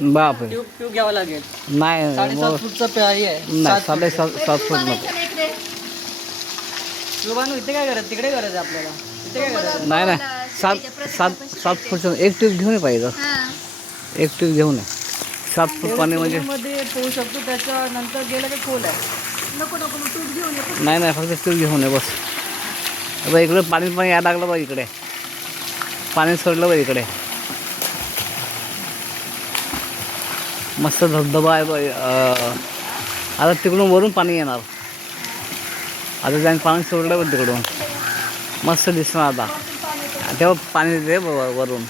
बापरे ट्यूब घ्यावं लागेल. नाही 7.5 फूटचं आहे. नाही 7.5 फूट नको. ट्यूबानू इथे काय करायचं, तिकडे करायचं आपल्याला, इथे काय करायचं. नाही नाही 7 फूटचं एक ट्यूब घेऊन ये पाहिजे. एक ट्यूब घेऊन ये. 7 फूट पाणी म्हणजे मध्ये पोहू शकतो. त्याच्यानंतर गेलं की खोल आहे. नको ट्यूब घेऊन ये. नाही फक्त ट्यूब घेऊन ये बस. बघ इकडे पाणी यायला लागलं बघ. इकडे पाणी सोडलं बघ. इकडे मस्त धबधबा आहे बघ. आता तिकडून वरून पाणी येणार. आता त्याने पाणी सोडलं बघ तिकडून. मस्त दिसणार आता. तेव्हा पाणी दे वरून.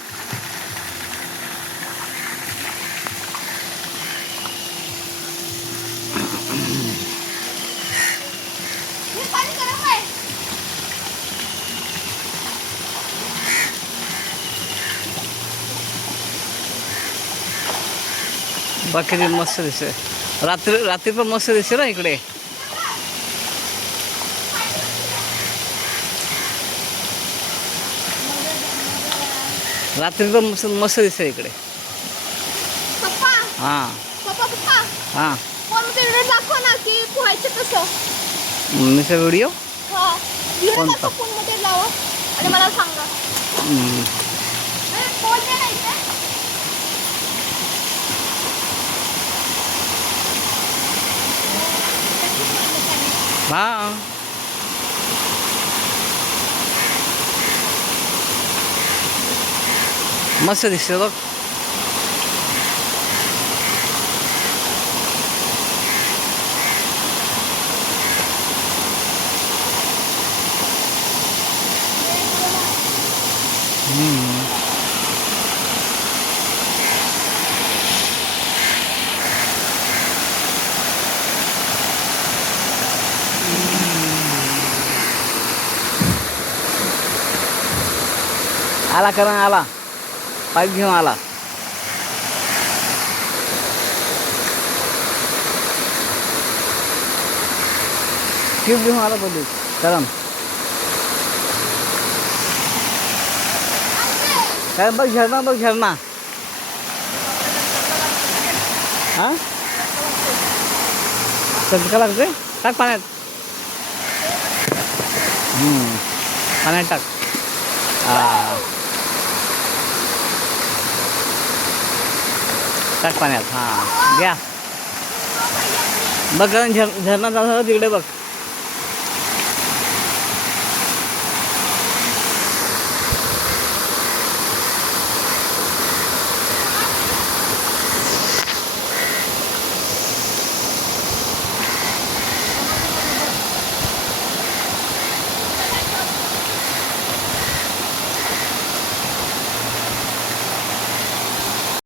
बाकी मस्त दिसते. रात्री पण मस्त दिसते ना इकडे. रात्री पण मस्त दिसते इकडे. हां हां दाखव ना की पोहायचं कसं. मीचा व्हिडिओ कोणता फोनमध्ये लावा आणि मला सांगा. हां मस्त दिसते बघ. आला करण आला. पाईप घेऊन आला. ट्यूब घेऊन आला बोलू करण. काय बघ झरणा. हां चटका लागते. टाक पाण्यात. पाण्यात टाक. टाक पाण्यात. हां घ्या बघ. झरणा झाला तिकडे बघ.